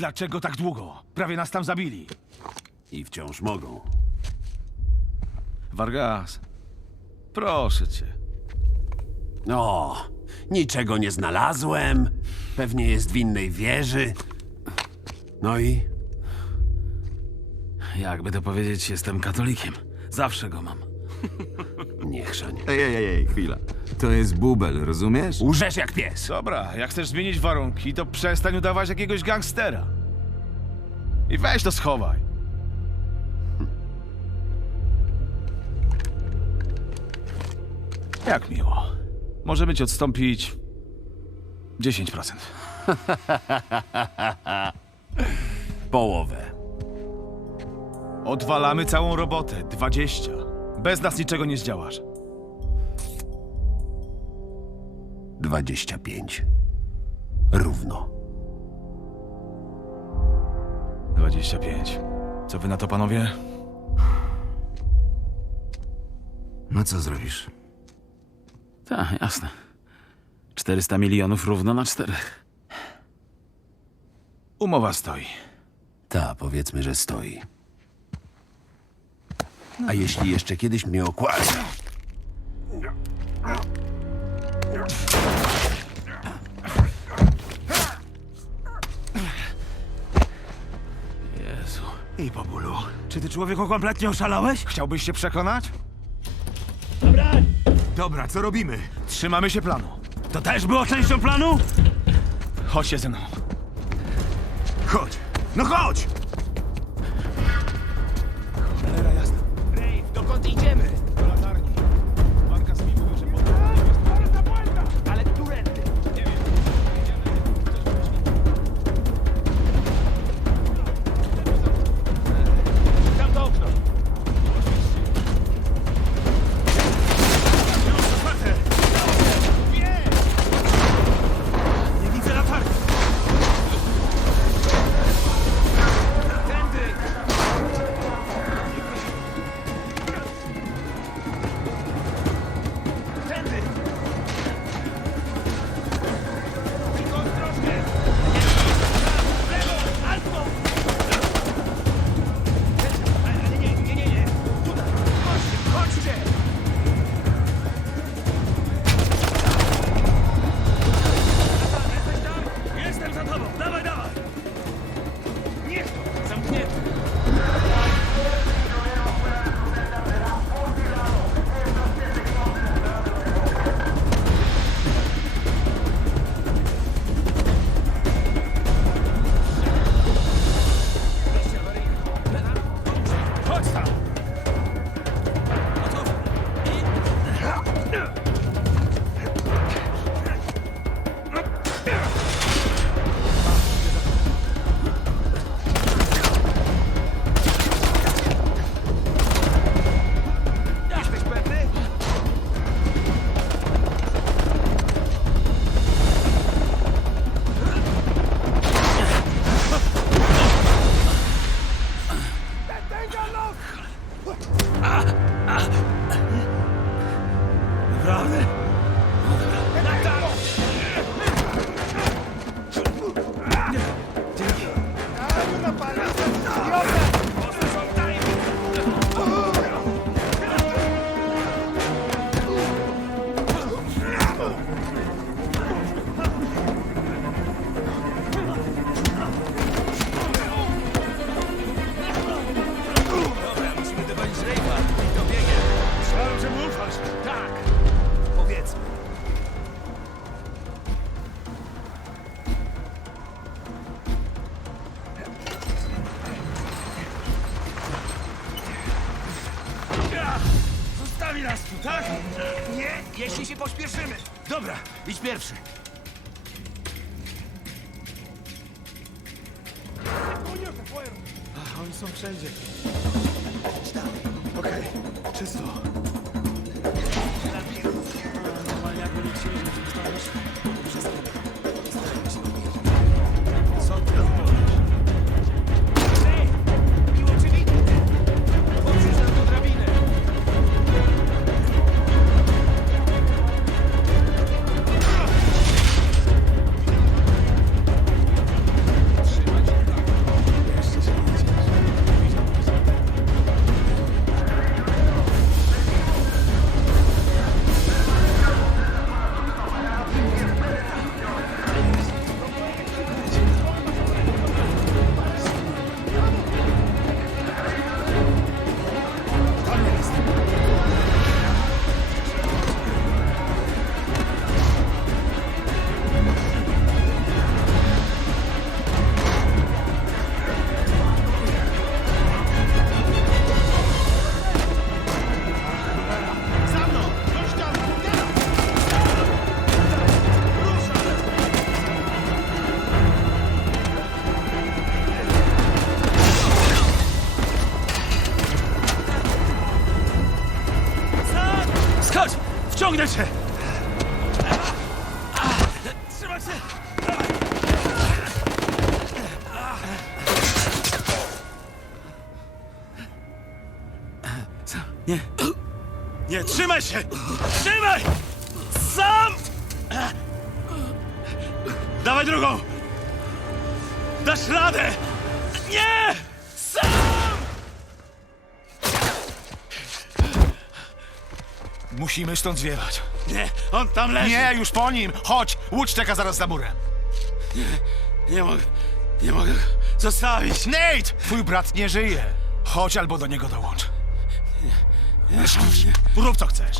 Dlaczego tak długo? Prawie nas tam zabili. I wciąż mogą. Vargas, proszę cię. No, niczego nie znalazłem. Pewnie jest w innej wieży. No i Jakby to powiedzieć, jestem katolikiem. Zawsze go mam. nie chrzań. Ej, ej, ej, ej, chwila. To jest bubel, rozumiesz? Łżesz jak pies. Dobra, jak chcesz zmienić warunki, to przestań udawać jakiegoś gangstera. I weź to schowaj. Jak miło. Możemy ci odstąpić 10%. Połowę. Odwalamy całą robotę. 20. Bez nas niczego nie zdziałasz. 25. Równo. 25. Co wy na to, panowie? No co zrobisz? Tak, jasne. 400 milionów równo na czterech. Umowa stoi. Ta, powiedzmy, że stoi. A jeśli jeszcze kiedyś mnie okłada... bólu. Czy ty człowieku kompletnie oszalałeś? Chciałbyś się przekonać? Dobra, co robimy? Trzymamy się planu. To też było częścią planu? Chodźcie ze mną. Chodź! No chodź! Cholera jasna. Dave, dokąd idziemy? no Zostawi nas tu, tak? Nie, jeśli się pośpieszymy. Dobra, idź pierwszy. Ach, oni są wszędzie. Okej, czysto. Ciągnę się! Trzymaj się! Sam, nie. Nie, trzymaj się! Trzymaj! Sam! Dawaj drugą! Dasz radę! Nie! Musimy stąd zwiewać. Nie, on tam leży! Nie, już po nim! Chodź! Łódź czeka zaraz za murem. Nie mogę, nie mogę go zostawić! Nate! Twój brat nie żyje. Chodź albo do niego dołącz. Rób co chcesz.